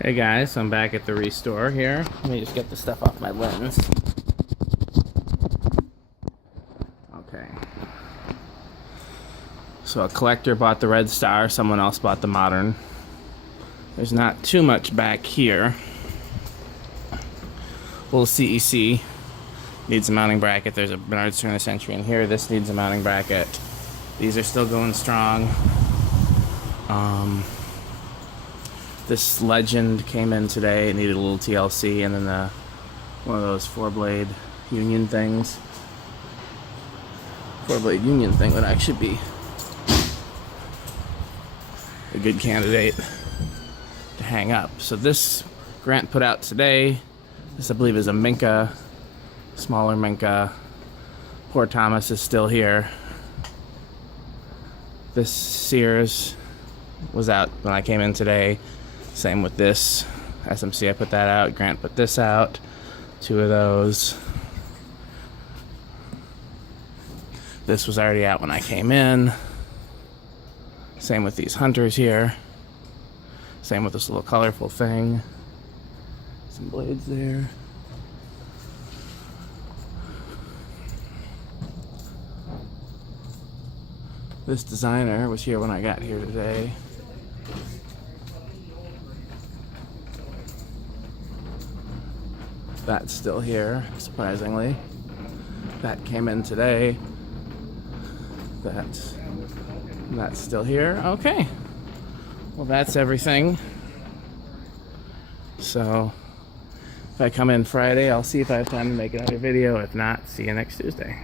Hey guys, I'm back at the restore here. Let me just get the stuff off my lens. Okay. So a collector bought the Red Star, someone else bought the Modern. There's not too much back here. Little CEC needs a mounting bracket. There's a Bernard's Turn of the Century in here. This needs a mounting bracket. These are still going strong. This Legend came in today. It needed a little TLC, and then one of those four-blade union things. Four-blade union thing would actually be a good candidate to hang up. So this Grant put out today. This, I believe, is a Minka, smaller Minka. Poor Thomas is still here. This Sears was out when I came in today. Same with this SMC, I put that out. Grant put this out. Two of those. This was already out when I came in. Same with these Hunters here. Same with this little colorful thing. Some blades there. This Designer was here when I got here today. That's still here, surprisingly. That came in today. That's still here. Okay. Well, that's everything. So, if I come in Friday, I'll see if I have time to make another video. If not, see you next Tuesday.